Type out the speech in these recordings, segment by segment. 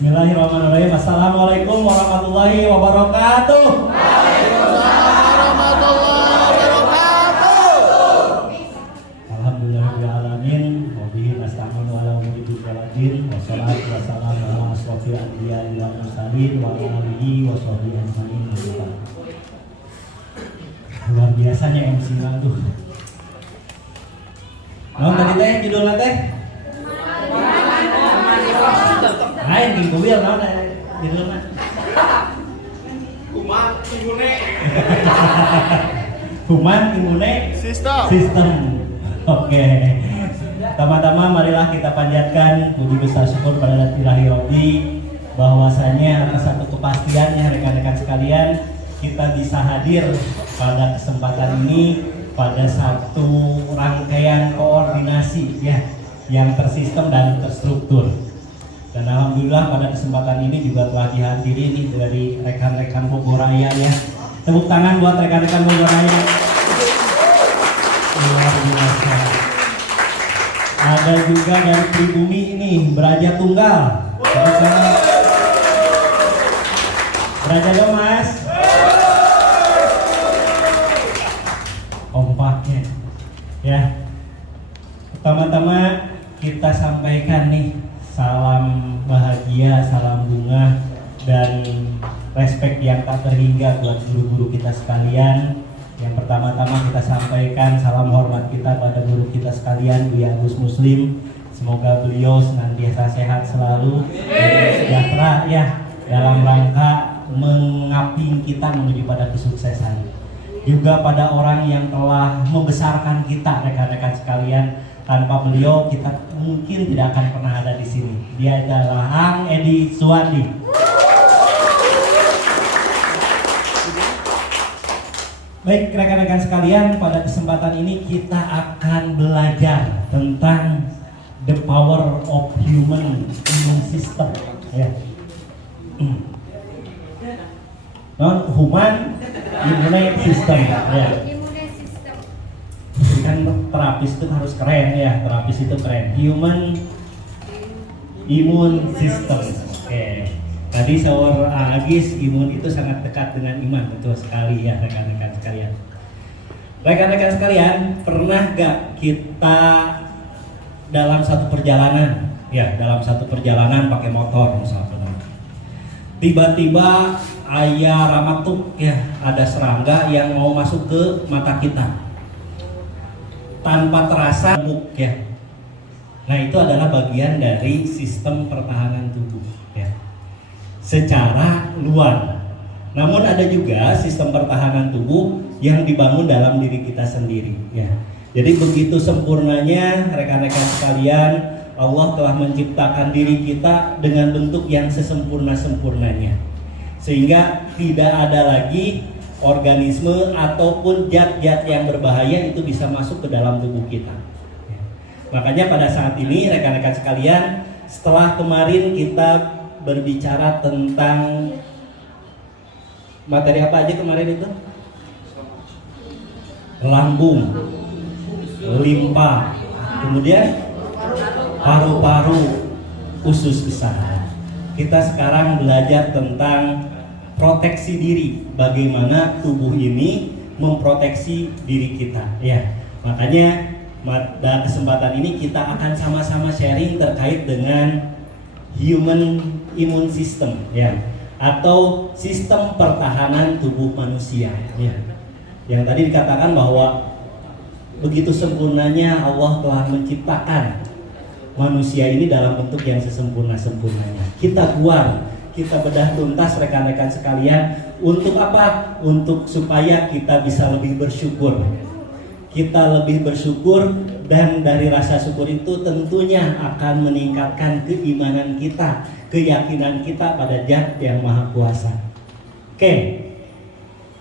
Bismillahirrahmanirrahim. Assalamualaikum warahmatullahi wabarakatuh. Waalaikumsalam warahmatullahi wabarakatuh. Alhamdulillahirrahmanirrahim. Wabihi nasta'inu ala umuri dunia. Wassalatu wassalamu ala asrofil anbiya'i wal mursalin wa ala alihi wa sahbihi ajma'in. Luar biasanya MC lagu. Nah, tadi teh judulnya teh lain di mobil, nah judulnya Human Immune System. Oke. Tama-tama marilah kita panjatkan puji besar syukur pada Ilahi Rabbi bahwasanya atas satu kepastiannya rekan-rekan sekalian kita bisa hadir pada kesempatan ini pada satu rangkaian koordinasi ya yang tersistem dan terstruktur. Dan alhamdulillah pada kesempatan ini juga telah dihadiri nih dari rekan-rekan Bogoraya ya. Tepuk tangan buat rekan-rekan Bogoraya. Luar biasa. Ada juga dari Pribumi ini, Beraja Tunggal. Beraja dong mas. Kompaknya. Ya. Pertama-tama kita sampaikan nih salam bahagia, salam bunga, dan respek yang tak terhingga buat guru-guru kita sekalian. Yang pertama-tama kita sampaikan salam hormat kita pada guru kita sekalian, Buya Agus Muslim. Semoga beliau senantiasa sehat selalu dan sejahtera ya dalam rangka mengaping kita menuju pada kesuksesan. Juga pada orang yang telah membesarkan kita rekan-rekan sekalian. Tanpa beliau kita mungkin tidak akan pernah ada di sini. Dia adalah Ang Edi Suwandi. Baik rekan-rekan sekalian, pada kesempatan ini kita akan belajar tentang the power of human immune system. Ya. Human immune system. Ya. Kan terapis itu harus keren ya, terapis itu keren. Human immune system. Oke. Tadi sahur Agis, imun itu sangat dekat dengan iman, betul sekali ya rekan-rekan sekalian. Rekan-rekan sekalian, pernah gak kita dalam satu perjalanan, ya dalam satu perjalanan pakai motor misalnya, tiba-tiba ayah ramatuk ya, ada serangga yang mau masuk ke mata kita, tanpa terasa ya. Nah itu adalah bagian dari sistem pertahanan tubuh ya, secara luar. Namun ada juga sistem pertahanan tubuh yang dibangun dalam diri kita sendiri ya. Jadi begitu sempurnanya rekan-rekan sekalian, Allah telah menciptakan diri kita dengan bentuk yang sesempurna-sempurnanya, sehingga tidak ada lagi organisme ataupun zat-zat yang berbahaya itu bisa masuk ke dalam tubuh kita. Makanya pada saat ini rekan-rekan sekalian, setelah kemarin kita berbicara tentang materi apa aja kemarin itu? Lambung, limpa, kemudian paru-paru, usus besar. Kita sekarang belajar tentang proteksi diri, bagaimana tubuh ini memproteksi diri kita ya. Makanya pada kesempatan ini kita akan sama-sama sharing terkait dengan human immune system ya, atau sistem pertahanan tubuh manusia ya. Yang tadi dikatakan bahwa begitu sempurnanya Allah telah menciptakan manusia ini dalam bentuk yang sesempurna-sempurnanya. Kita keluar, kita bedah tuntas rekan-rekan sekalian. Untuk apa? Untuk supaya kita bisa lebih bersyukur. Kita lebih bersyukur, dan dari rasa syukur itu tentunya akan meningkatkan keimanan kita, keyakinan kita pada Zat yang Maha Kuasa. Oke.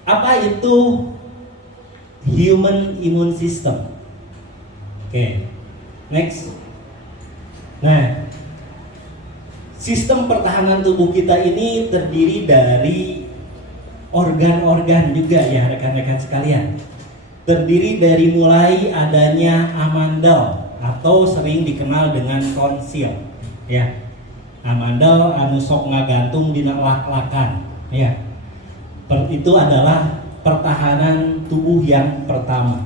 Apa itu human immune system? Oke. Next. Nah, sistem pertahanan tubuh kita ini terdiri dari organ-organ juga ya rekan-rekan sekalian. Terdiri dari mulai adanya amandel atau sering dikenal dengan tonsil ya. Amandel anu sok ngagantung dina lak-lakan. Ya. Itu adalah pertahanan tubuh yang pertama.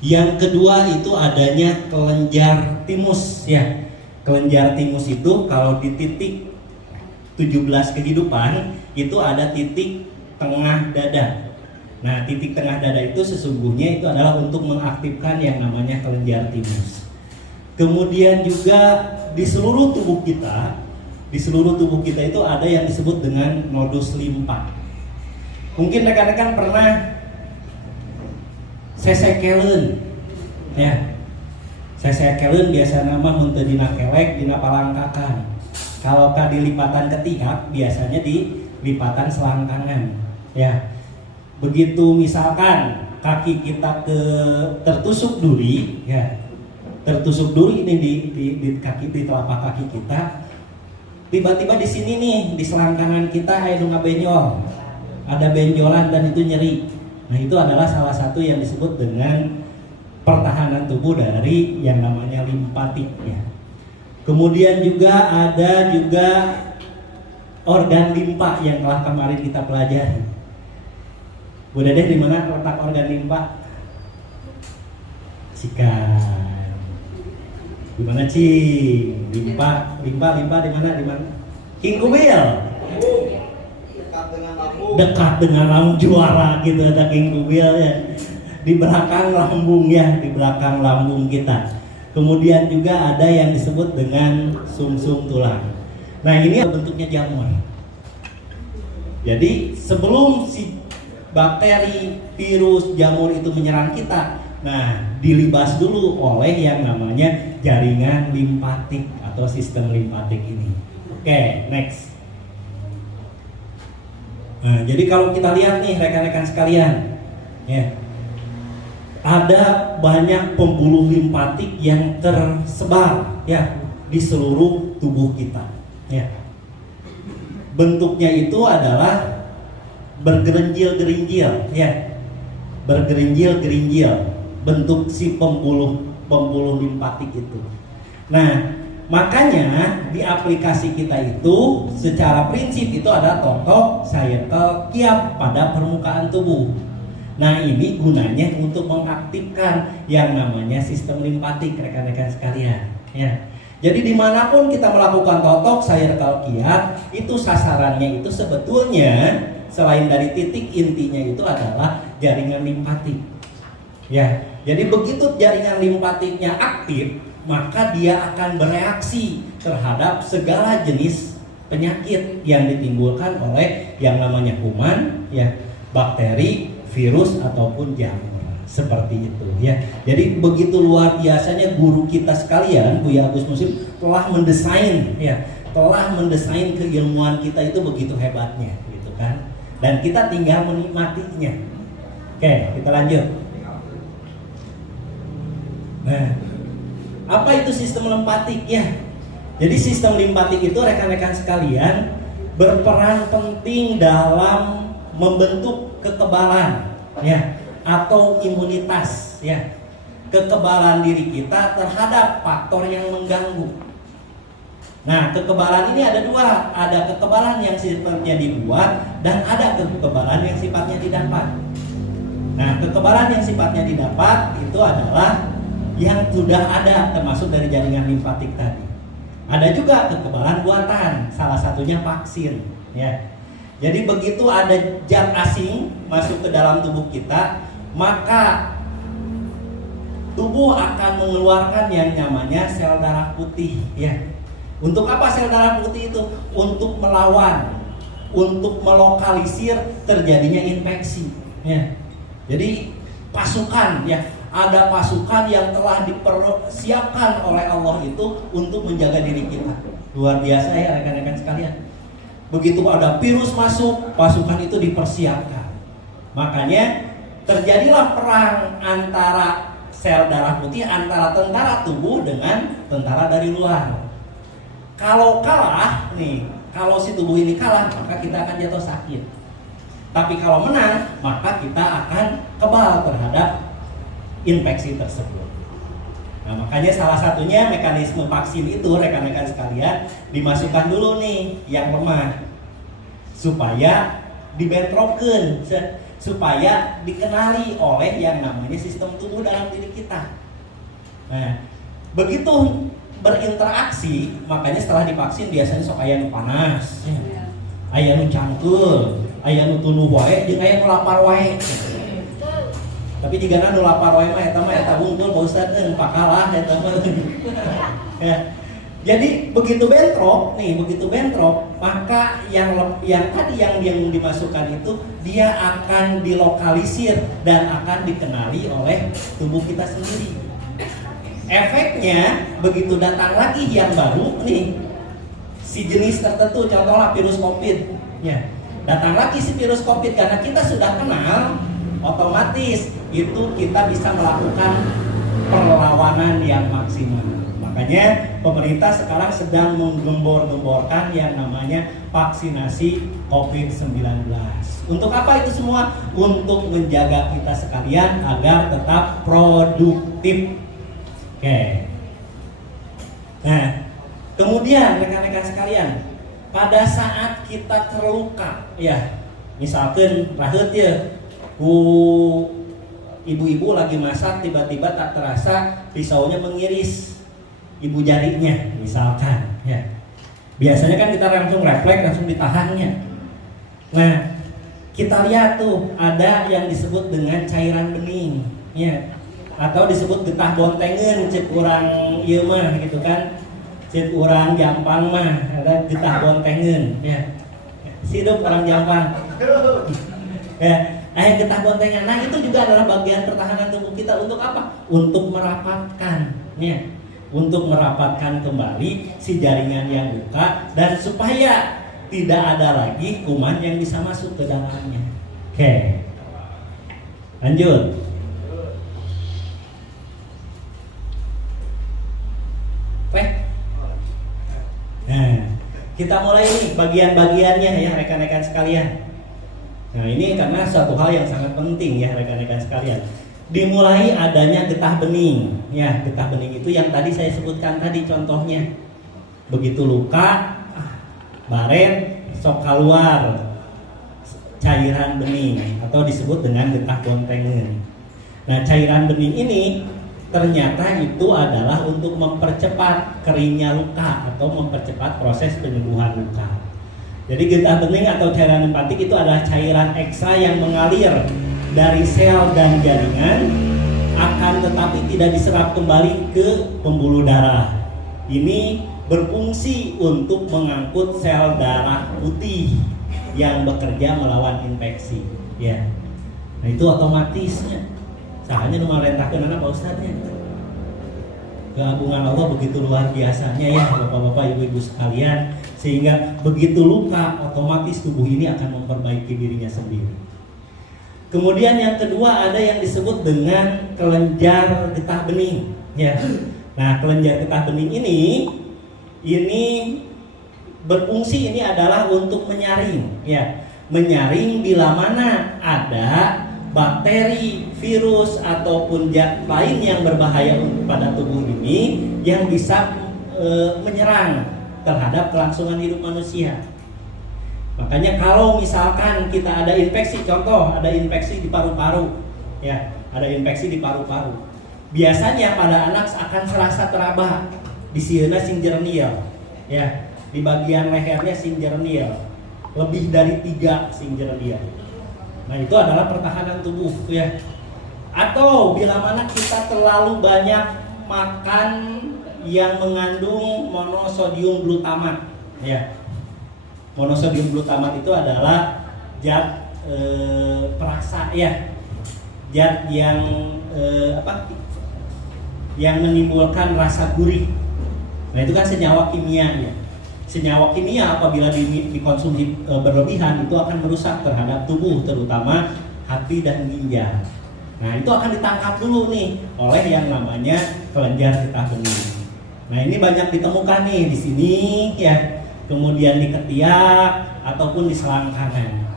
Yang kedua itu adanya kelenjar timus ya. Kelenjar timus itu kalau di titik 17 kehidupan itu ada titik tengah dada. Nah, titik tengah dada itu sesungguhnya itu adalah untuk mengaktifkan yang namanya kelenjar timus. Kemudian juga di seluruh tubuh kita itu ada yang disebut dengan nodus limpa. Mungkin rekan-rekan pernah sesekeleun ya. Sesekeleun biasa nama mun teu dina kelek dina palangkakan. Kalau di lipatan ketiak biasanya di lipatan selangkangan ya. Begitu misalkan kaki kita tertusuk duri ya. Tertusuk duri ini di kaki, di telapak kaki kita. Tiba-tiba di sini nih di selangkangan kita aya nu ngabenjol. Ada benjolan dan itu nyeri. Nah, itu adalah salah satu yang disebut dengan pertahanan tubuh dari yang namanya limpatik ya. Kemudian juga ada organ limpa yang telah kemarin kita pelajari. Bu Dedeh, di mana letak organ limpa? Sikan. Di mana Cing? Limpa di mana? King Kubil. Dekat dengan lambung juara gitu ada King Kubil ya. Di belakang lambung ya, di belakang lambung kita. Kemudian juga ada yang disebut dengan sumsum tulang. Nah, ini bentuknya jamur. Jadi sebelum si bakteri, virus, jamur itu menyerang kita, nah dilibas dulu oleh yang namanya jaringan limpatik atau sistem limpatik ini. Oke, next. Nah, jadi kalau kita lihat nih rekan-rekan sekalian, ya, ada banyak pembuluh limpatik yang tersebar ya di seluruh tubuh kita. Ya. Bentuknya itu adalah bergerinjil-gerinjil, ya, bergerinjil-gerinjil bentuk si pembuluh limpatik itu. Nah, makanya di aplikasi kita itu secara prinsip itu ada totok, circle, kiap pada permukaan tubuh. Nah, ini gunanya untuk mengaktifkan yang namanya sistem limpatik rekan-rekan sekalian. Ya. Jadi dimanapun kita melakukan totok, circle, kiap, itu sasarannya itu sebetulnya selain dari titik intinya itu adalah jaringan limpatik. Ya, jadi begitu jaringan limpatiknya aktif, maka dia akan bereaksi terhadap segala jenis penyakit yang ditimbulkan oleh yang namanya kuman, ya, bakteri, virus ataupun jamur. Seperti itu ya. Jadi begitu luar biasanya guru kita sekalian, Buya Agus Musim telah mendesain ya, telah mendesain keilmuan kita itu begitu hebatnya gitu kan. Dan kita tinggal menikmatinya. Oke, kita lanjut. Nah, apa itu sistem limpatik ya? Jadi sistem limpatik itu rekan-rekan sekalian berperan penting dalam membentuk kekebalan ya, atau imunitas ya, kekebalan diri kita terhadap faktor yang mengganggu. Nah, kekebalan ini ada dua, ada kekebalan yang sifatnya dibuat dan ada kekebalan yang sifatnya didapat. Nah, kekebalan yang sifatnya didapat itu adalah yang sudah ada termasuk dari jaringan limpatik tadi. Ada juga kekebalan buatan, salah satunya vaksin ya. Jadi begitu ada zat asing masuk ke dalam tubuh kita, maka tubuh akan mengeluarkan yang namanya sel darah putih ya. Untuk apa sel darah putih itu? Untuk melawan, untuk melokalisir terjadinya infeksi ya. Jadi pasukan ya, ada pasukan yang telah dipersiapkan oleh Allah itu untuk menjaga diri kita. Luar biasa ya rekan-rekan sekalian. Begitu ada virus masuk, pasukan itu dipersiapkan. Makanya terjadilah perang antara sel darah putih, antara tentara tubuh dengan tentara dari luar. Kalau kalah nih, kalau si tubuh ini kalah, maka kita akan jatuh sakit. Tapi kalau menang, maka kita akan kebal terhadap infeksi tersebut. Nah, makanya salah satunya mekanisme vaksin itu rekan-rekan sekalian dimasukkan dulu nih yang lemah supaya dibentrokeun, supaya dikenali oleh yang namanya sistem tubuh dalam diri kita. Nah, begitu berinteraksi, makanya setelah divaksin biasanya sok aya nu panas, aya nu cangkeul, aya nu tuluh wae, jeung aya nu lapar wae. Tapi jika nu lapar wae mah eta bungkul Pak Ustaz pakalah eta mah. Ya. Jadi begitu bentrok, maka yang tadi yang dimasukkan itu dia akan dilokalisir dan akan dikenali oleh tubuh kita sendiri. Efeknya begitu datang lagi yang baru nih, si jenis tertentu, contohnya virus COVID, ya, datang lagi si virus COVID karena kita sudah kenal, otomatis itu kita bisa melakukan perlawanan yang maksimal. Makanya pemerintah sekarang sedang menggembor-gemborkan yang namanya vaksinasi COVID-19. Untuk apa itu semua? Untuk menjaga kita sekalian agar tetap produktif. Oke. Nah, kemudian rekan-rekan sekalian, pada saat kita terluka, ya, misalkan raheut ya, ibu-ibu lagi masak tiba-tiba tak terasa pisaunya mengiris ibu jarinya, misalkan, ya. Biasanya kan kita langsung refleks, langsung ditahannya. Nah, kita lihat tuh ada yang disebut dengan cairan bening, ya. Atau disebut getah bontengen, cek urang ieu mah gitu kan, cek urang Jampang mah ada getah bontengen, ya. Sidup orang Jampang. Ya, getah bontengan. Nah, itu juga adalah bagian pertahanan tubuh kita untuk apa? Untuk merapatkan, ya. Untuk merapatkan kembali si jaringan yang luka dan supaya tidak ada lagi kuman yang bisa masuk ke dalamnya. Oke. Lanjut. Nah, kita mulai nih bagian-bagiannya ya rekan-rekan sekalian. Nah, ini karena suatu hal yang sangat penting ya rekan-rekan sekalian. Dimulai adanya getah bening. Ya, getah bening itu yang tadi saya sebutkan tadi contohnya. Begitu luka, baret, sok keluar cairan bening atau disebut dengan getah bontengen. Nah, cairan bening ini ternyata itu adalah untuk mempercepat keringnya luka atau mempercepat proses penyembuhan luka. Jadi getah bening atau cairan limfatik itu adalah cairan ekstra yang mengalir dari sel dan jaringan, akan tetapi tidak diserap kembali ke pembuluh darah. Ini berfungsi untuk mengangkut sel darah putih yang bekerja melawan infeksi. Ya, nah itu otomatisnya. Sahanya nu marentahkeun anak Pak Ustadznya. Keagungan Allah begitu luar biasanya ya Bapak-bapak, Ibu-ibu sekalian, sehingga begitu luka otomatis tubuh ini akan memperbaiki dirinya sendiri. Kemudian yang kedua ada yang disebut dengan kelenjar getah bening, ya. Nah, kelenjar getah bening ini berfungsi ini adalah untuk menyaring, ya. Menyaring bila mana ada bakteri, virus ataupun zat lain yang berbahaya pada tubuh ini yang bisa menyerang terhadap kelangsungan hidup manusia. Makanya kalau misalkan kita ada infeksi, contoh ada infeksi di paru-paru, ya, ada infeksi di paru-paru. Biasanya pada anak akan serasa teraba di sieuna sing jernil, ya, di bagian lehernya sing jernil, lebih dari 3 sing jernil. Nah, itu adalah pertahanan tubuh, ya. Atau bila mana kita terlalu banyak makan yang mengandung monosodium glutamat, ya. Monosodium glutamat itu adalah zat perasa, ya. Zat yang yang menimbulkan rasa gurih. Nah, itu kan senyawa kimia, ya. Senyawa kimia apabila dikonsumsi berlebihan itu akan merusak terhadap tubuh, terutama hati dan ginjal. Nah, itu akan ditangkap dulu nih oleh yang namanya kelenjar getah bening. Nah, ini banyak ditemukan nih di sini, ya. Kemudian di ketiak ataupun di selangkangan.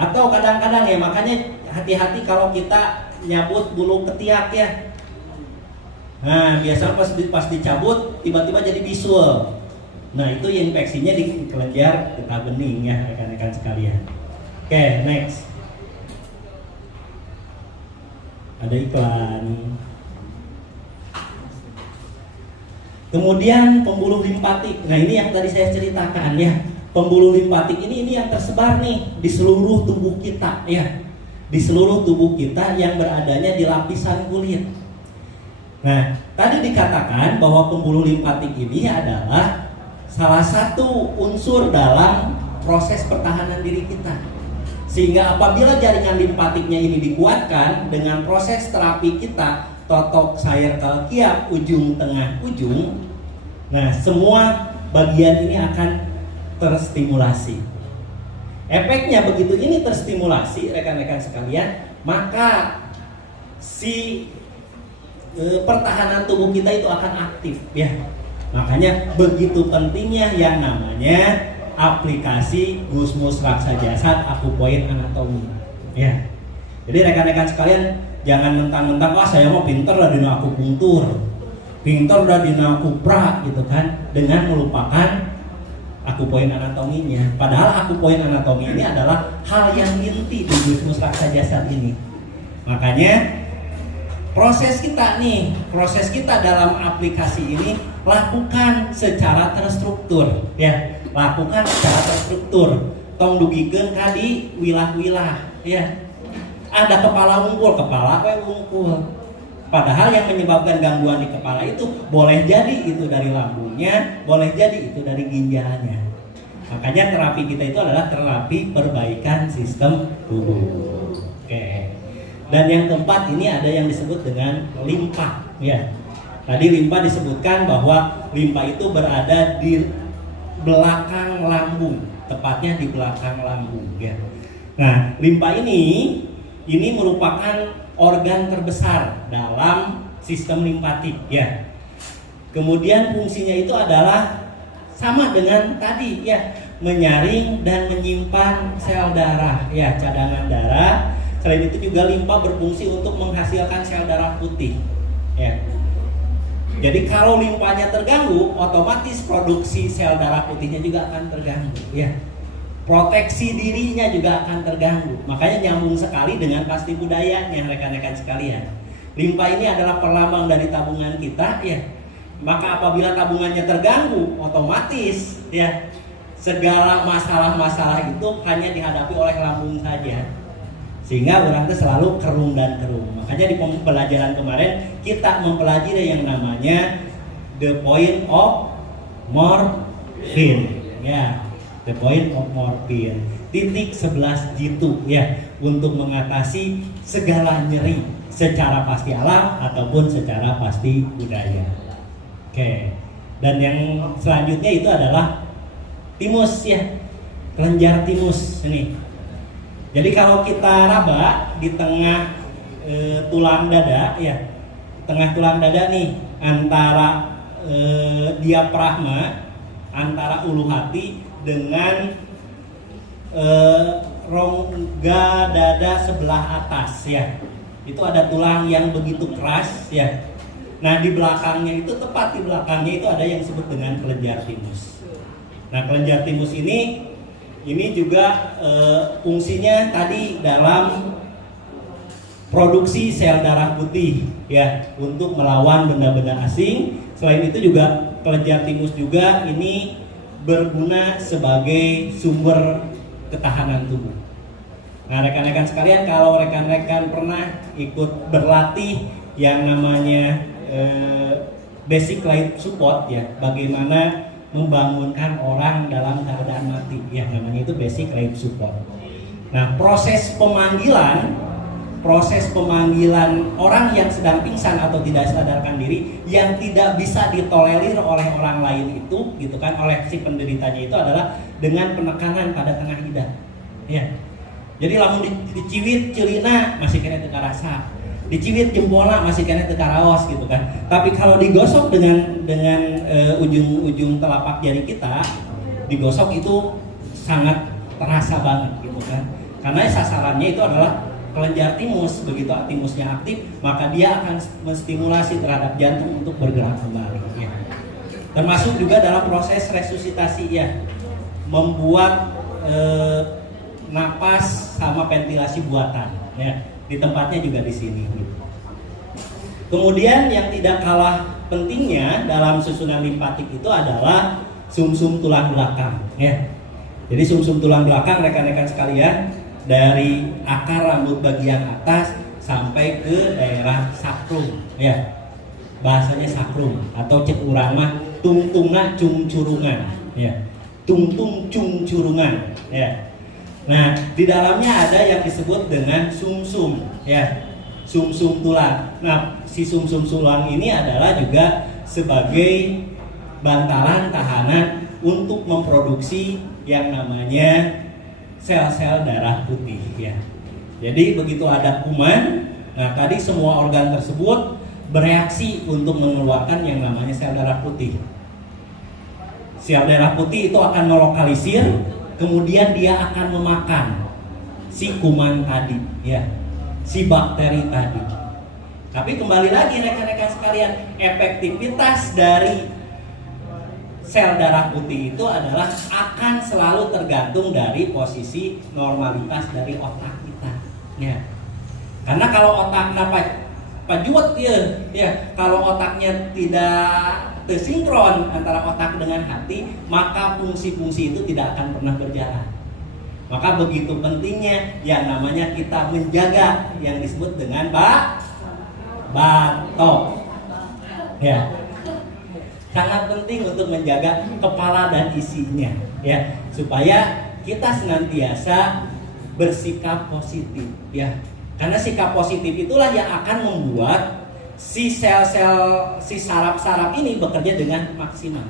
Atau kadang-kadang ya, makanya hati-hati kalau kita nyabut bulu ketiak, ya. Nah, biasanya pas dicabut tiba-tiba jadi bisul. Nah, itu infeksinya di kelenjar getah bening ya rekan-rekan sekalian. Oke, next. Ada iklan. Kemudian pembuluh limpatik. Nah, ini yang tadi saya ceritakan ya. Pembuluh limpatik ini yang tersebar nih di seluruh tubuh kita ya. Di seluruh tubuh kita yang beradanya di lapisan kulit. Nah, tadi dikatakan bahwa pembuluh limpatik ini adalah salah satu unsur dalam proses pertahanan diri kita. Sehingga apabila jaringan limpatiknya ini dikuatkan dengan proses terapi kita totok sayur kalkiak ujung tengah ujung, nah semua bagian ini akan terstimulasi. Efeknya begitu ini terstimulasi rekan-rekan sekalian, maka si pertahanan tubuh kita itu akan aktif ya. Makanya begitu pentingnya yang namanya aplikasi Gusmus Raksa Jasad Akupoint Anatomi ya. Jadi rekan-rekan sekalian jangan mentang-mentang wah saya mau pinter lah dina akupunktur, pinter lah dina akupra gitu kan, dengan melupakan akupoint anatominya. Padahal akupoint anatomi ini adalah hal yang inti di Gusmus Raksa Jasad ini. Makanya proses kita dalam aplikasi ini lakukan secara terstruktur ya, lakukan secara terstruktur. Tong dugikeun ka di wilah-wilah ya. Ada kepala ungkul, padahal yang menyebabkan gangguan di kepala itu boleh jadi itu dari lambungnya, boleh jadi itu dari ginjalnya. Makanya terapi kita itu adalah terapi perbaikan sistem tubuh. Oke. Dan yang keempat ini ada yang disebut dengan limpa ya. Tadi limpa disebutkan bahwa limpa itu berada di belakang lambung, tepatnya di belakang lambung ya. Nah, limpa ini merupakan organ terbesar dalam sistem limpatik ya. Kemudian fungsinya itu adalah sama dengan tadi ya, menyaring dan menyimpan sel darah ya, cadangan darah. Selain itu juga limpa berfungsi untuk menghasilkan sel darah putih ya. Jadi kalau limpanya terganggu, otomatis produksi sel darah putihnya juga akan terganggu ya. Proteksi dirinya juga akan terganggu. Makanya nyambung sekali dengan pasti budayanya rekan-rekan sekalian. Limpa ini adalah perlambang dari tabungan kita ya. Maka apabila tabungannya terganggu, otomatis ya segala masalah-masalah itu hanya dihadapi oleh lambung saja. Sehingga orang itu selalu kerung dan kerung. Makanya di pembelajaran kemarin kita mempelajari yang namanya the point of morphine ya. The point of morphine, titik 11 jitu ya, untuk mengatasi segala nyeri secara pasti alam ataupun secara pasti budaya. Oke. Dan yang selanjutnya itu adalah timus ya, kelenjar timus ini. Jadi kalau kita raba di tengah tulang dada ya, tengah tulang dada nih antara diafragma, antara ulu hati dengan rongga dada sebelah atas ya. Itu ada tulang yang begitu keras ya. Nah di belakangnya itu, tepat di belakangnya itu ada yang disebut dengan kelenjar timus. Nah kelenjar timus ini juga fungsinya tadi dalam produksi sel darah putih ya, untuk melawan benda-benda asing. Selain itu juga kelenjar timus juga ini berguna sebagai sumber ketahanan tubuh. Nah rekan-rekan sekalian, kalau rekan-rekan pernah ikut berlatih yang namanya basic life support ya, bagaimana membangunkan orang dalam keadaan mati ya, namanya itu basic life support. Nah proses pemanggilan orang yang sedang pingsan atau tidak sadarkan diri yang tidak bisa ditolerir oleh orang lain itu gitu kan, oleh si penderitanya itu adalah dengan penekanan pada tengah lidah ya. Jadi lamun diciwit celina masih kena teu karasa, diciwit jempolna masih kena teu karaos gitu kan. Tapi kalau digosok dengan ujung telapak jari kita, digosok itu sangat terasa banget gitu kan. Karena sasarannya itu adalah kelenjar timus. Begitu timusnya aktif, maka dia akan menstimulasi terhadap jantung untuk bergerak kembali. Ya. Termasuk juga dalam proses resusitasi ya, membuat napas sama ventilasi buatan. Ya. Di tempatnya juga di sini. Gitu. Kemudian yang tidak kalah pentingnya dalam susunan limfatik itu adalah sumsum tulang belakang. Ya. Jadi sumsum tulang belakang rekan-rekan sekalian, dari akar rambut bagian atas sampai ke daerah sakrum, ya, bahasanya sakrum atau cek urang mah tungtunga cung curungan, ya, tungtung cung curungan, ya. Nah di dalamnya ada yang disebut dengan sumsum, ya, sumsum tulang. Nah si sumsum tulang ini adalah juga sebagai bantalan tahanan untuk memproduksi yang namanya sel-sel darah putih ya. Jadi begitu ada kuman, nah tadi semua organ tersebut bereaksi untuk mengeluarkan yang namanya sel darah putih. Sel darah putih itu akan melokalisir, kemudian dia akan memakan si kuman tadi ya, si bakteri tadi. Tapi kembali lagi rekan-rekan sekalian, efektivitas dari sel darah putih itu adalah akan selalu tergantung dari posisi normalitas dari otak kita, ya. Karena kalau otaknya pajuat ya, kalau otaknya tidak tersinkron antara otak dengan hati, maka fungsi-fungsi itu tidak akan pernah berjalan. Maka begitu pentingnya yang namanya kita menjaga yang disebut dengan batok, ya. Sangat penting untuk menjaga kepala dan isinya ya, supaya kita senantiasa bersikap positif ya. Karena sikap positif itulah yang akan membuat si sel-sel, si saraf-saraf ini bekerja dengan maksimal.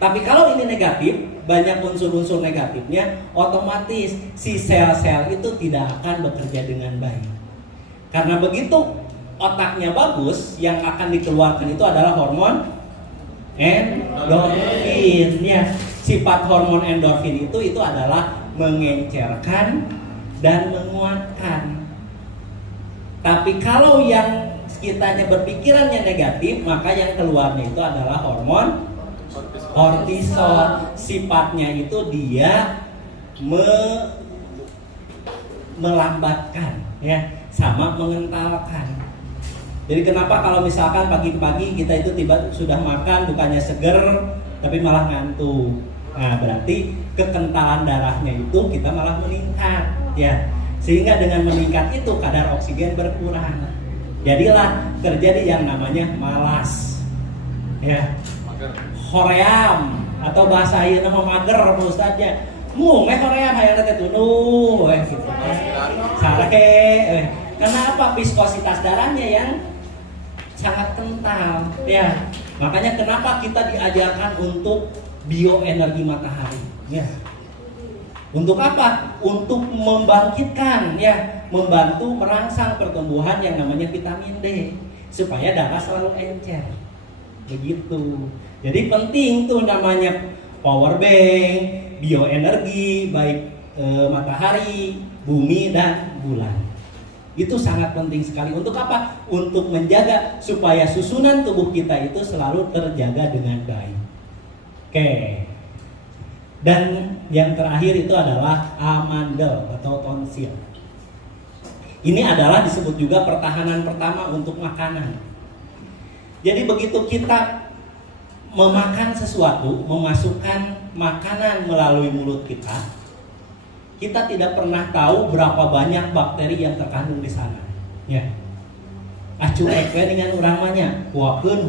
Tapi kalau ini negatif, banyak unsur-unsur negatifnya, otomatis si sel-sel itu tidak akan bekerja dengan baik. Karena begitu otaknya bagus, yang akan dikeluarkan itu adalah hormon endorfin ya. Sifat hormon endorfin itu adalah mengencerkan dan menguatkan. Tapi kalau yang kitanya berpikirannya negatif, maka yang keluarnya itu adalah hormon kortisol. Sifatnya itu dia melambatkan ya, sama mengentalkan. Jadi kenapa kalau misalkan pagi-pagi kita itu tiba sudah makan bukannya seger tapi malah ngantuk. Nah, berarti kekentalan darahnya itu kita malah meningkat ya. Sehingga dengan meningkat itu kadar oksigen berkurang. Jadilah terjadi yang namanya malas. Ya. Hoream atau bahasa ieu nama mager Ustaznya. Hoream hayang teh tunu gitu. Sare Kenapa? Viskositas darahnya yang sangat kental ya. Makanya kenapa kita diajarkan untuk bioenergi matahari ya. Untuk apa? Untuk membangkitkan ya, membantu merangsang pertumbuhan yang namanya vitamin D supaya darah selalu encer. Begitu. Jadi penting tuh namanya power bank, bioenergi baik matahari, bumi dan bulan. Itu sangat penting sekali. Untuk apa? Untuk menjaga supaya susunan tubuh kita itu selalu terjaga dengan baik. Oke. Dan yang terakhir itu adalah amandel atau tonsil. Ini adalah disebut juga pertahanan pertama untuk makanan. Jadi begitu kita memakan sesuatu, memasukkan makanan melalui mulut kita, kita tidak pernah tahu berapa banyak bakteri yang terkandung di sana. Ya. Acuek we dengan urang mah nya, huakeun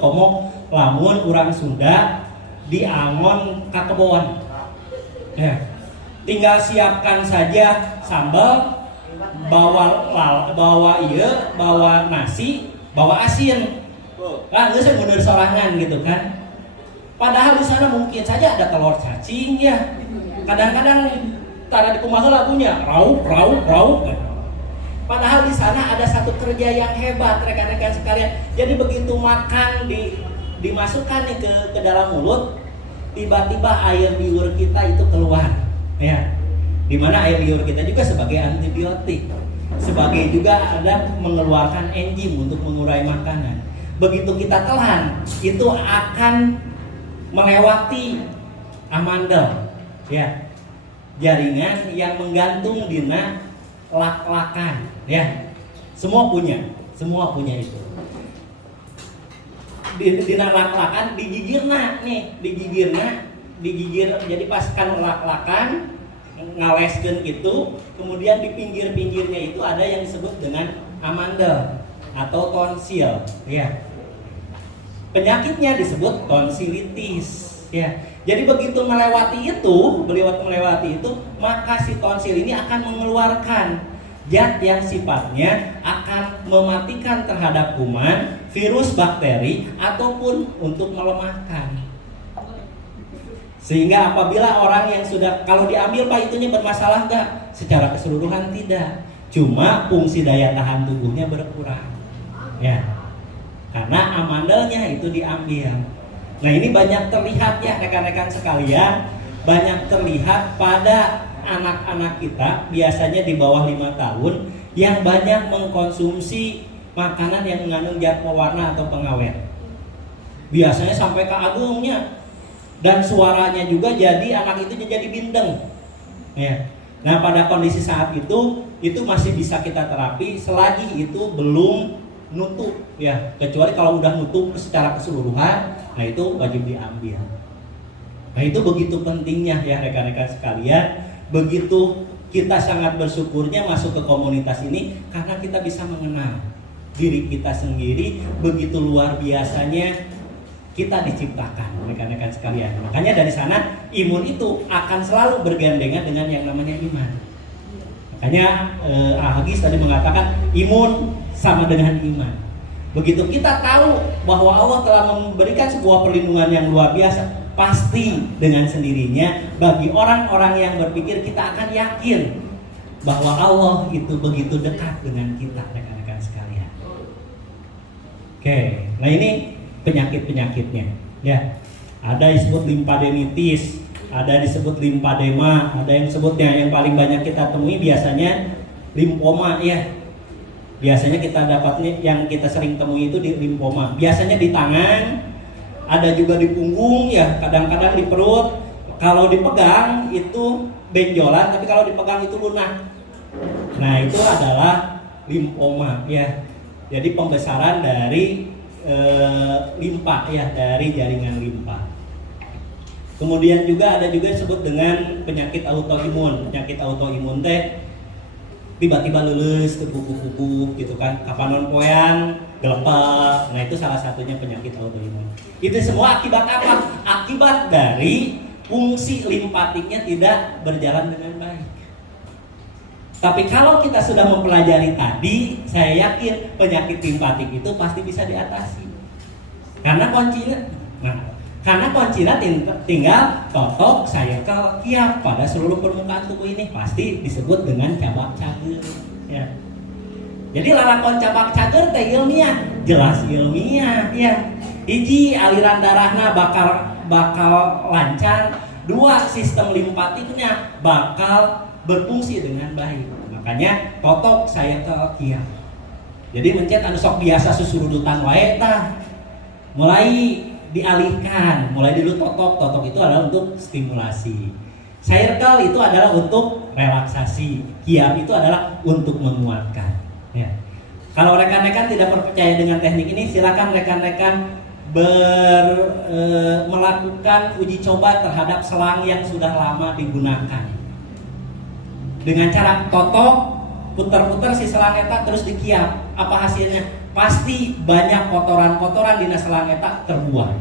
komo lamun urang Sunda diangon ka kebon. Ya. Tinggal siapkan saja sambal, bawa nasi, bawa asin. Kan geus bener sorangan gitu kan. Padahal di sana mungkin saja ada telur cacing ya. Kadang-kadang tara di kumaha lagunya rauk. Padahal di sana ada satu kerja yang hebat rekan-rekan sekalian. Jadi begitu makan dimasukkan nih ke dalam mulut, tiba-tiba air liur kita itu keluar. Ya. Di mana air liur kita juga sebagai antibiotik, sebagai juga ada mengeluarkan enzim untuk mengurai makanan. Begitu kita telan, itu akan melewati amandel, ya, jaringan yang menggantung dina lak-lakan, ya. Semua punya itu. Dina lak-lakan digigirna nih, digigir. Jadi pas kan lak-lakan ngaweskeun itu, kemudian di pinggir-pinggirnya itu ada yang disebut dengan amandel atau tonsil, ya. Penyakitnya disebut tonsilitis, ya. Jadi begitu melewati itu, maka si tonsil ini akan mengeluarkan zat yang sifatnya akan mematikan terhadap kuman, virus, bakteri, ataupun untuk melemahkan. Sehingga apabila orang yang sudah, kalau diambil Pak itunya bermasalah nggak? Secara keseluruhan tidak. Cuma fungsi daya tahan tubuhnya berkurang, ya. Karena amandelnya itu diambil. Nah ini banyak terlihat ya rekan-rekan sekalian, banyak terlihat pada anak-anak kita biasanya di bawah 5 tahun yang banyak mengkonsumsi makanan yang mengandung zat pewarna atau pengawet. Biasanya sampai ke agungnya, dan suaranya juga jadi anak itu jadi bindeng, ya. Nah pada kondisi saat itu masih bisa kita terapi selagi itu belum nutup, ya. Kecuali kalau udah nutup secara keseluruhan, nah itu wajib diambil. Nah itu begitu pentingnya ya rekan-rekan sekalian. Begitu kita sangat bersyukurnya masuk ke komunitas ini karena kita bisa mengenal diri kita sendiri, begitu luar biasanya kita diciptakan rekan-rekan sekalian. Makanya dari sana imun itu akan selalu bergandengan dengan yang namanya iman. Makanya Al-Hagis tadi mengatakan imun sama dengan iman. Begitu kita tahu bahwa Allah telah memberikan sebuah perlindungan yang luar biasa, pasti dengan sendirinya bagi orang-orang yang berpikir kita akan yakin bahwa Allah itu begitu dekat dengan kita rekan-rekan sekalian. Oke, nah ini penyakit-penyakitnya, ya. Ada disebut limfadenitis, ada disebut limfadema, ada yang disebutnya yang paling banyak kita temui biasanya limfoma, ya. Biasanya kita dapatnya yang kita sering temui itu di limfoma. Biasanya di tangan, ada juga di punggung, ya, kadang-kadang di perut. Kalau dipegang itu benjolan, tapi kalau dipegang itu lunak. Nah itu adalah limfoma, ya. Jadi pembesaran dari limpa, ya, dari jaringan limpa. Kemudian juga ada juga disebut dengan penyakit autoimun. Penyakit autoimun teh tiba-tiba lulus ke kuku-kuku gitu kan, kapanon poean, gelepek. Nah itu salah satunya penyakit autoimun. Itu semua akibat apa? Akibat dari fungsi limpatiknya tidak berjalan dengan baik. Tapi kalau kita sudah mempelajari tadi, saya yakin penyakit limpatik itu pasti bisa diatasi. Karena kuncinya tinggal totok sayekal kiap pada seluruh permukaan tubuh ini, pasti disebut dengan cabak cager, ya. Jadi lalakon cabak cager teh ilmiah, jelas ilmiah, ya. Hiji, aliran darahna bakal lancar. Dua, sistem limpatiknya bakal berfungsi dengan baik. Makanya totok sayekal kiap. Jadi mencet anu sok biasa susurudutan wae tah mulai dialihkan, mulai dulu totok itu adalah untuk stimulasi. Circle itu adalah untuk relaksasi. Kiam itu adalah untuk menguatkan, ya. Kalau rekan-rekan tidak percaya dengan teknik ini, silakan rekan-rekan melakukan uji coba terhadap selang yang sudah lama digunakan. Dengan cara totok, putar-putar si selang eta terus dikiap. Apa hasilnya? Pasti banyak kotoran-kotoran di selang eta terbuang.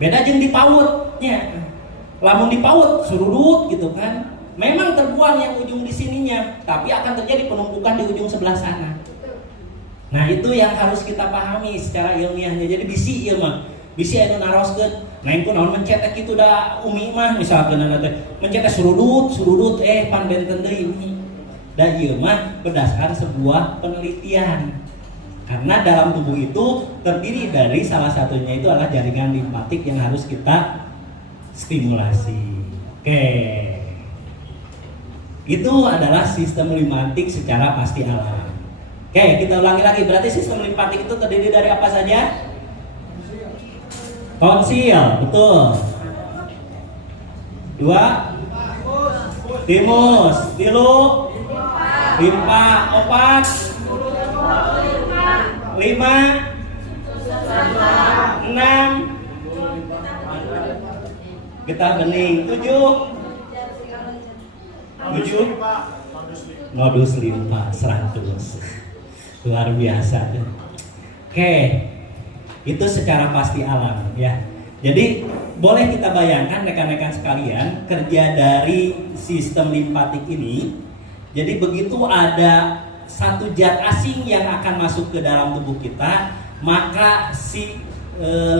Beda jeung dipautnya. Lamun dipaut surudut gitu kan. Memang terbuang yang ujung di sininya, tapi akan terjadi penumpukan di ujung sebelah sana. Nah, itu yang harus kita pahami secara ilmiahnya. Jadi bisi ieu mah, bisi anu naroskeun. Nah, engko naon mencetek kitu da umi mah misalkan teh mencetek surudut pan benten deui umi. Da ieu mah berdasarkan sebuah penelitian. Karena dalam tubuh itu terdiri dari salah satunya itu adalah jaringan limpatik yang harus kita stimulasi. Oke. Itu adalah sistem limfatik secara pasti alam. Oke, kita ulangi lagi. Berarti sistem limfatik itu terdiri dari apa saja? Tonsil, betul. 2, timus. 3, limpa. 4, 5, 6, getah bening. 7, nodus limpa 100. Luar biasa. Oke, itu secara pasti alam ya. Jadi boleh kita bayangkan rekan-rekan sekalian kerja dari sistem limfatik ini. Jadi begitu ada satu zat asing yang akan masuk ke dalam tubuh kita, maka si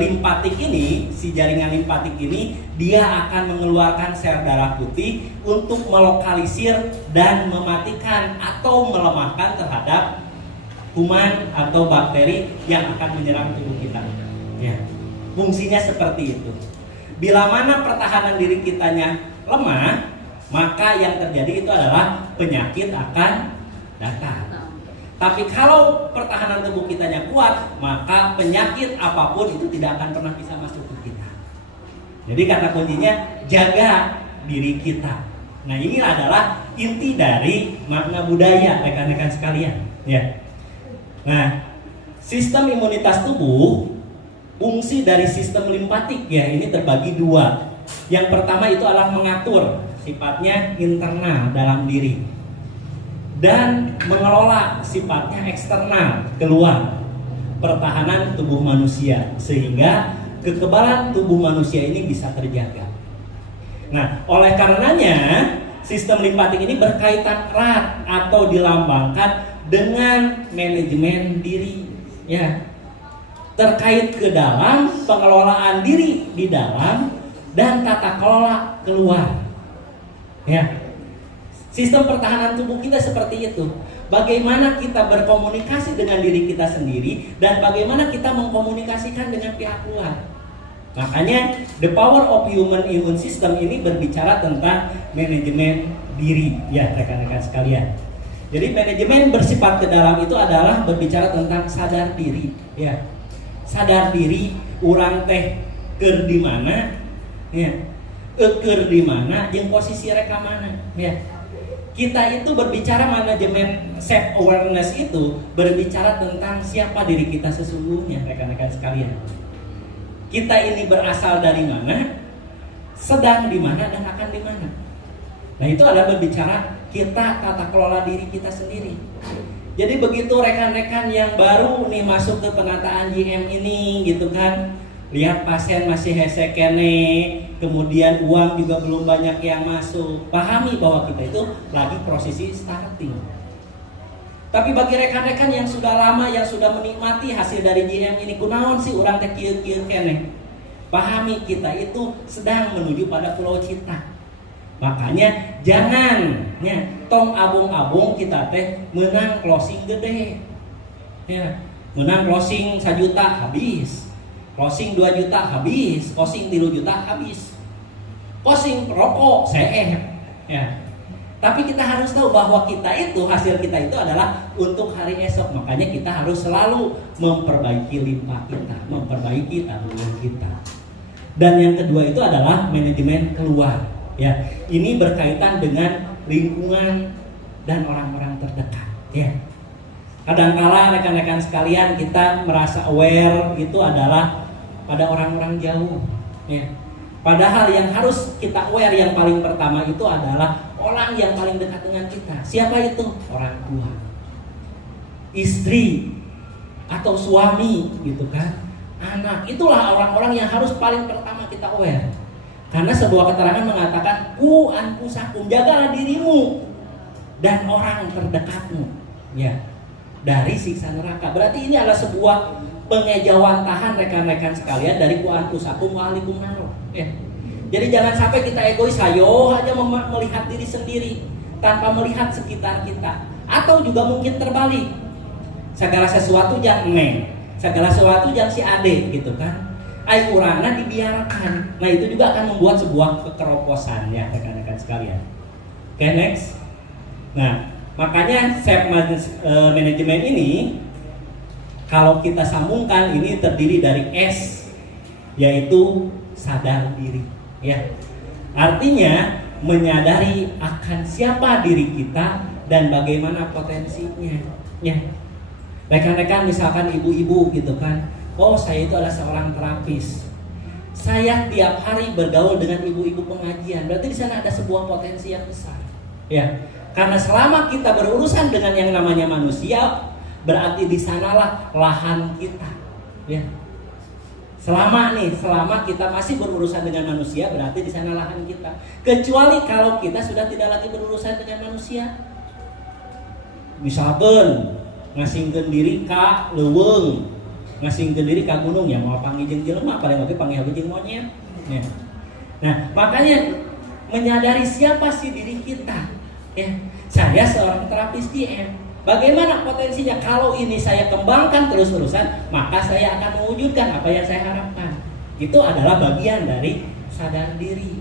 limfatik ini, si jaringan limfatik ini, dia akan mengeluarkan sel darah putih untuk melokalisir dan mematikan atau melemahkan terhadap kuman atau bakteri yang akan menyerang tubuh kita. Ya, fungsinya seperti itu. Bila mana pertahanan diri kitanya lemah, maka yang terjadi itu adalah penyakit akan datang. Tapi kalau pertahanan tubuh kitanya kuat, maka penyakit apapun itu tidak akan pernah bisa masuk ke kita. Jadi kata kuncinya jaga diri kita. Nah, ini adalah inti dari makna budaya rekan-rekan sekalian. Ya. Nah, sistem imunitas tubuh, fungsi dari sistem limfatik ya ini terbagi dua. Yang pertama itu adalah mengatur, sifatnya internal dalam diri, dan mengelola, sifatnya eksternal keluar, pertahanan tubuh manusia sehingga kekebalan tubuh manusia ini bisa terjaga. Nah, oleh karenanya sistem limfatik ini berkaitan erat atau dilambangkan dengan manajemen diri ya, terkait ke dalam pengelolaan diri di dalam dan tata kelola keluar ya. Sistem pertahanan tubuh kita seperti itu. Bagaimana kita berkomunikasi dengan diri kita sendiri dan bagaimana kita mengkomunikasikan dengan pihak luar. Makanya the power of human immune system ini berbicara tentang manajemen diri ya rekan-rekan sekalian. Jadi manajemen bersifat ke dalam itu adalah berbicara tentang sadar diri ya. Sadar diri urang teh keur di mana ya. Keur di mana jeung posisi reka mana ya. Kita itu berbicara manajemen self awareness itu berbicara tentang siapa diri kita sesungguhnya rekan-rekan sekalian. Kita ini berasal dari mana, sedang di mana dan akan di mana. Nah, itu adalah berbicara kita tata kelola diri kita sendiri. Jadi begitu rekan-rekan yang baru nih masuk ke penataan JM ini gitu kan, lihat pasien masih hese kene, kemudian uang juga belum banyak yang masuk, pahami bahwa kita itu lagi prosesi starting. Tapi bagi rekan-rekan yang sudah lama, yang sudah menikmati hasil dari JM ini, kunaon sih urang teh kieu-kieu kene, pahami kita itu sedang menuju pada pulau Cita. Makanya jangan ya, tong abung-abung kita teh menang closing gede ya, menang closing 1 juta habis, closing 2 juta habis, closing 3 juta habis, closing rokok sehat ya. Tapi kita harus tahu bahwa kita itu, hasil kita itu adalah untuk hari esok. Makanya kita harus selalu memperbaiki limpa kita, memperbaiki tabungan kita. Dan yang kedua itu adalah manajemen keluar ya. Ini berkaitan dengan lingkungan dan orang-orang terdekat ya. Kadangkala rekan-rekan sekalian kita merasa aware itu adalah pada orang-orang jauh ya. Padahal yang harus kita aware yang paling pertama itu adalah orang yang paling dekat dengan kita. Siapa itu? Orang tua, istri, atau suami gitu kan, anak. Itulah orang-orang yang harus paling pertama kita aware. Karena sebuah keterangan mengatakan ku anfusakum, jagalah dirimu dan orang terdekatmu ya dari siksa neraka. Berarti ini adalah sebuah pengejawantahan rekan-rekan sekalian dari ku anfusakum wa ahlikum nar ya. Jadi jangan sampai kita egois, ayo hanya melihat diri sendiri tanpa melihat sekitar kita. Atau juga mungkin terbalik, segala sesuatu jangan neng, segala sesuatu jangan si ade gitu kan. Ai urana dibiarkan. Nah itu juga akan membuat sebuah kekeroposan ya rekan-rekan sekalian. Oke, next. Nah, makanya self management ini kalau kita sambungkan ini terdiri dari S, yaitu sadar diri, ya. Artinya menyadari akan siapa diri kita dan bagaimana potensinya, ya. Rekan-rekan misalkan ibu-ibu gitu kan, oh saya itu adalah seorang terapis. Saya tiap hari bergaul dengan ibu-ibu pengajian, berarti di sana ada sebuah potensi yang besar, ya. Karena selama kita berurusan dengan yang namanya manusia, berarti di sanalah lahan kita, ya. Selama kita masih berurusan dengan manusia, berarti di sana lahan kita. Kecuali kalau kita sudah tidak lagi berurusan dengan manusia. Misalkan ngasingkeun diri ka leuweung, ngasingkeun diri ka gunung, ya mau panggil jeung jelema paling oge panggil jeung monyet. Ya. Nah, makanya menyadari siapa sih diri kita. Ya, saya seorang terapis GM. Bagaimana potensinya? Kalau ini saya kembangkan terus-terusan, maka saya akan mewujudkan apa yang saya harapkan. Itu adalah bagian dari sadar diri.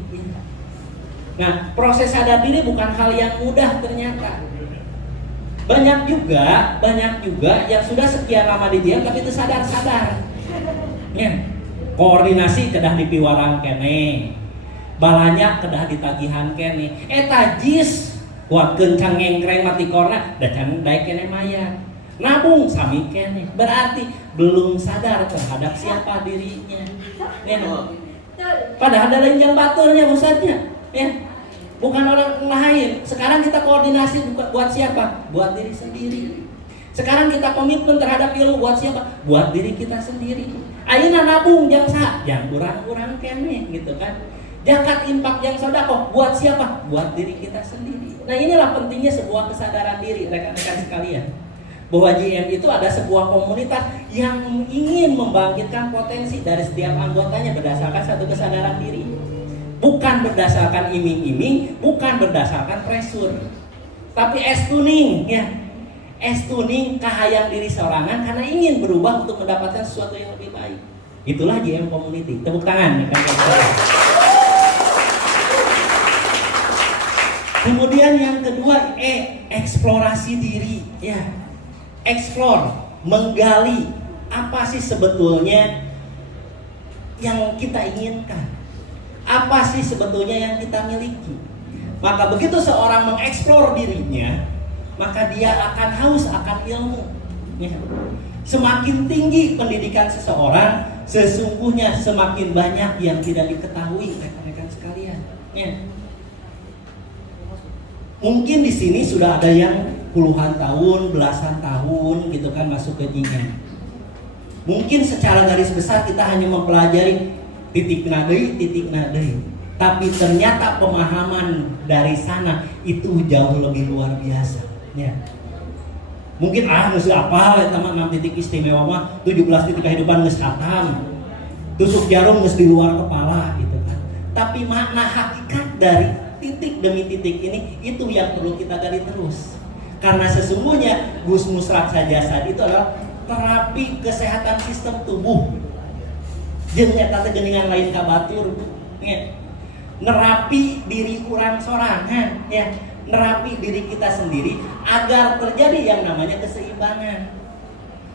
Nah, proses sadar diri bukan hal yang mudah ternyata. Banyak juga yang sudah sekian lama di GM tapi itu sadar-sadar. Ya. Koordinasi kedah dipiwarang kene. Balanya kedah ditagihan kene. Tajis kuat kencang ngengkreng mati korna dan can daek kene maya. Nabung sami kene. Berarti belum sadar terhadap siapa dirinya. Ya. Padahal ada lenjang baturnya pusatnya. Ya. Bukan orang lain. Sekarang kita koordinasi buat siapa? Buat diri sendiri. Sekarang kita komitmen terhadap ilmu buat siapa? Buat diri kita sendiri. Ayeuna nabung yang kurang-kurang kene gitu kan. Zakat infak yang sedekah buat siapa? Buat diri kita sendiri. Nah, inilah pentingnya sebuah kesadaran diri, rekan-rekan sekalian. Bahwa GM itu ada sebuah komunitas yang ingin membangkitkan potensi dari setiap anggotanya berdasarkan satu kesadaran diri. Bukan berdasarkan iming-iming, bukan berdasarkan pressure. Tapi S-tuning, ya. S-tuning kahayang diri sorangan karena ingin berubah untuk mendapatkan sesuatu yang lebih baik. Itulah GM Community. Tepuk tangan, rekan-rekan. Kemudian yang kedua, eksplorasi diri, ya. Explore, menggali apa sih sebetulnya yang kita inginkan. Apa sih sebetulnya yang kita miliki. Maka begitu seorang mengeksplor dirinya, maka dia akan haus akan ilmu, ya. Semakin tinggi pendidikan seseorang, sesungguhnya semakin banyak yang tidak diketahui, rekan-rekan sekalian, ya. Mungkin di sini sudah ada yang puluhan tahun, belasan tahun gitu kan masuk ke GM. Mungkin secara garis besar kita hanya mempelajari titik nadei. Tapi ternyata pemahaman dari sana itu jauh lebih luar biasa, ya. Mungkin geus apa teman 6 titik istimewa mah 17 titik kehidupan geus hatam. Tusuk jarum geus di luar kepala gitu kan. Tapi makna hakikat dari titik demi titik ini itu yang perlu kita gali terus. Karena sesungguhnya Gus Musraf Sajasad itu adalah terapi kesehatan sistem tubuh. Jeung eta teh geuningan lain ka batur, ya. Nerapi diri urang sorangan, ya. Nerapi diri kita sendiri agar terjadi yang namanya keseimbangan.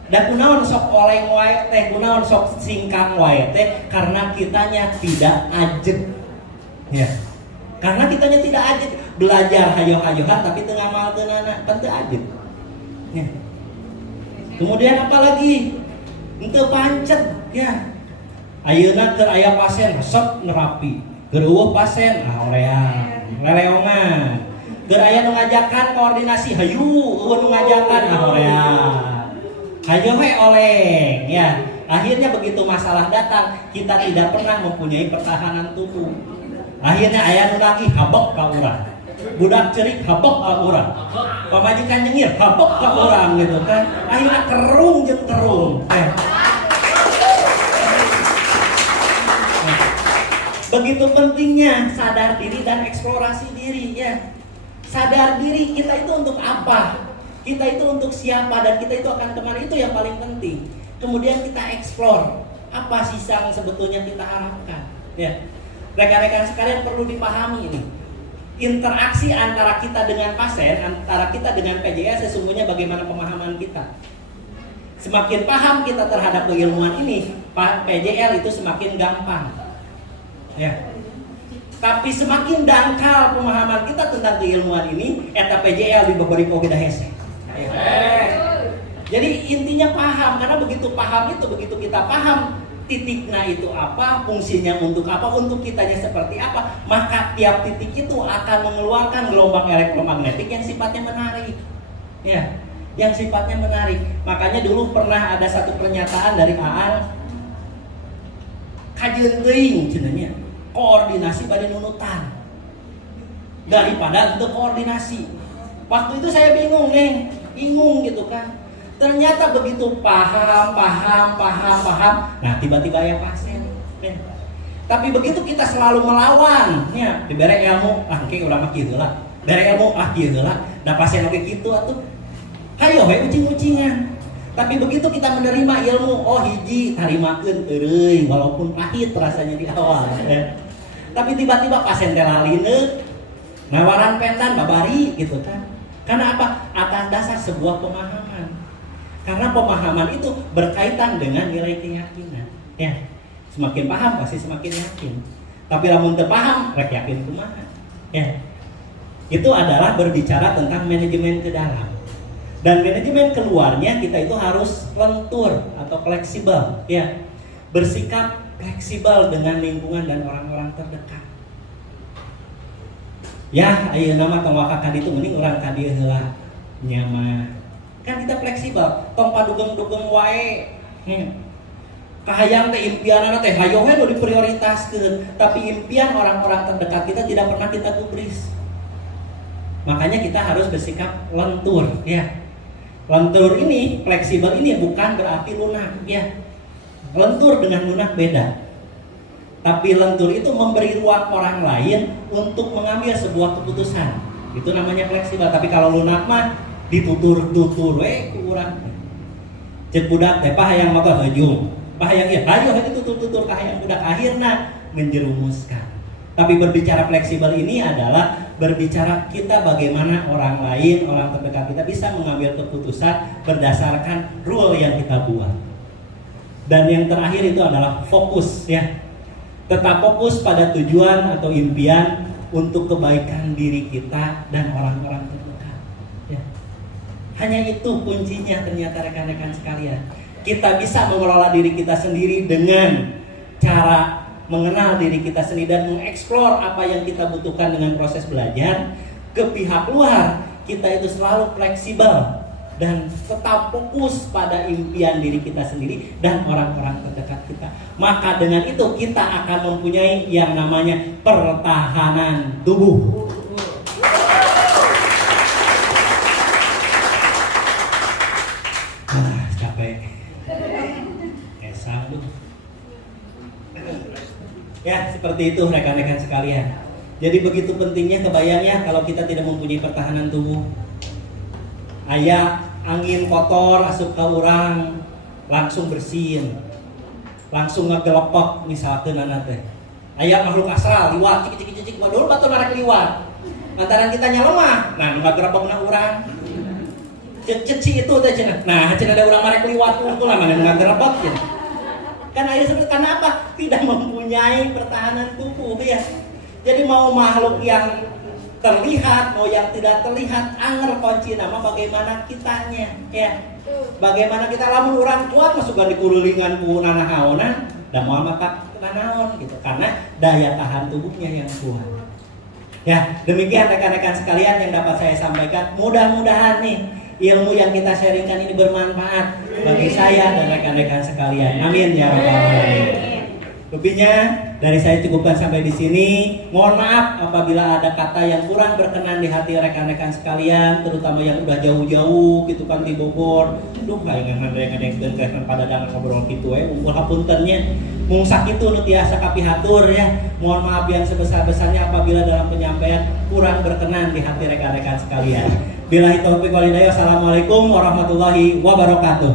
Dan kunaon sok oleng wae teh, kunaon sok singkang wae teh karena kitanya tidak ajeg. Ya. Karena kitanya tidak ajeg, belajar hayo-hayohan tapi teu ngamalkeunana, kan teu ajeg. Ya. Kemudian apa lagi? Henteu pancet, ya. Ayeuna keur aya pasien resep nerapi, keur eueuh pasien horeang, leleongan. Keur aya nu ngajakan koordinasi, hayu eueuh nu ngajakan horeang. Hayu we oleng, ya. Akhirnya begitu masalah datang, kita tidak pernah mempunyai pertahanan tubuh. Akhirnya aya nu lagi habek ka urang. Budak cerik habek ka urang. Pamajikan nyengir habek ka urang gitu kan. Akhirnya kerung jeung kerung. Begitu pentingnya sadar diri dan eksplorasi diri, ya. Sadar diri kita itu untuk apa? Kita itu untuk siapa dan kita itu akan kemana, itu yang paling penting. Kemudian kita eksplor apa sih yang sebetulnya kita harapkan, ya. Rekan-rekan sekalian perlu dipahami ini. interaksi antara kita dengan pasien, antara kita dengan PJL sesungguhnya bagaimana pemahaman kita. Semakin paham kita terhadap keilmuan ini, PJL itu semakin gampang. Ya. Tapi semakin dangkal pemahaman kita tentang keilmuan ini, eta PJL diberi pogedah hese. Ya. Jadi intinya paham, karena begitu paham itu, begitu kita paham titiknya itu apa, fungsinya untuk apa, untuk kitanya seperti apa, maka tiap titik itu akan mengeluarkan gelombang elektromagnetik yang sifatnya menarik. Ya, yang sifatnya menarik. Makanya dulu pernah ada satu pernyataan dari Aan, kajian teuing cenanya, koordinasi pada nunutan daripada untuk koordinasi. Waktu itu saya bingung gitu kan. Ternyata begitu paham. Nah tiba-tiba ya pasien. Tapi begitu kita selalu melawan, ya dibere ilmu, kayak urang mah kieu lah. Bere ilmu, kieu lah. Da pasien oke kitu atuh. Hayo we ucing-ucingan. Tapi begitu kita menerima ilmu, hiji tarimakeun eueuy walaupun pahit rasanya di awal. Ya. Tapi tiba-tiba pasien teh lalineuk, nawaran pentan babari gitu kan. Karena apa? Atas dasar sebuah pemahaman. Karena pemahaman itu berkaitan dengan nilai keyakinan. Ya, semakin paham pasti semakin yakin. Tapi lamun teu paham, rek yakin kumaha. Ya, itu adalah berbicara tentang manajemen ke dalam. Dan manajemen keluarnya kita itu harus lentur atau fleksibel. Ya, bersikap fleksibel dengan lingkungan dan orang-orang terdekat. Ya, ayeuna nama tong waka kadi itu mending urang kadi heula nyaman. Kan kita fleksibel, tong padugeng-dugeng wae. Kahayang teh impianana teh hayo we nu diprioritaskeun, tapi impian orang-orang terdekat kita tidak pernah kita gubris. Makanya kita harus bersikap lentur, ya. Lentur ini, fleksibel ini bukan berarti lunak, ya. Lentur dengan lunak beda. Tapi lentur itu memberi ruang orang lain untuk mengambil sebuah keputusan. Itu namanya fleksibel. Tapi kalau lunak mah ditutur-tutur we ku urang. Cek budak teh pahayang maka hajung. Pahayang ieu hayo ditutur-tutur kahayang budak akhirna menjerumuskan. Tapi berbicara fleksibel ini adalah berbicara kita bagaimana orang lain, orang terdekat kita bisa mengambil keputusan berdasarkan rule yang kita buat. Dan yang terakhir itu adalah fokus, ya. Tetap fokus pada tujuan atau impian untuk kebaikan diri kita dan orang-orang terdekat. Ya. Hanya itu kuncinya ternyata rekan-rekan sekalian. Kita bisa mengelola diri kita sendiri dengan cara mengenal diri kita sendiri dan mengeksplor apa yang kita butuhkan dengan proses belajar. Ke pihak luar kita itu selalu fleksibel dan tetap fokus pada impian diri kita sendiri dan orang-orang terdekat kita. Maka dengan itu kita akan mempunyai yang namanya pertahanan tubuh. Capek. Esam tuh. Ya, seperti itu rekan-rekan sekalian. Jadi begitu pentingnya, kebayangnya kalau kita tidak mempunyai pertahanan tubuh. Aya angin kotor asup ke urang, langsung bersin, langsung ngegelepok misalkan anak teh. Aya makhluk astral liwat cik dulu batur marek liwat. Lantaran kitanya lemah, nah ngagerebokna urang. Ceci itu teh cenah. Nah, cenah ada urang marek liwat unggul mana ngagerebok cenah. Kan aya seperti karena apa? Tidak mempunyai pertahanan tubuh ya. Jadi mau makhluk yang terlihat, mau yang tidak terlihat, anger kunci nama bagaimana kitanya, ya. Bagaimana kita lamun urang kuat masuk di kurulingan ku nanahaonan, da moal mata nanaon gitu karena daya tahan tubuhnya yang kuat. Ya, demikian rekan-rekan sekalian yang dapat saya sampaikan. Mudah-mudahan nih ilmu yang kita sharingkan ini bermanfaat bagi saya dan rekan-rekan sekalian. Amin ya rabbal alamin. Lebihnya dari saya cukupkan sampai di sini. Mohon maaf apabila ada kata yang kurang berkenan di hati rekan-rekan sekalian, terutama yang udah jauh-jauh gitu kan di Bogor. Duh, kayak ngadeng-ngadeng pada dangan ngobrol gitu unggul hapuntennya. Mung sakitu nu tiasa kapihatur ya. Mohon maaf yang sebesar-besarnya apabila dalam penyampaian kurang berkenan di hati rekan-rekan sekalian. Billahi taufiq wal hidayah. Assalamualaikum warahmatullahi wabarakatuh.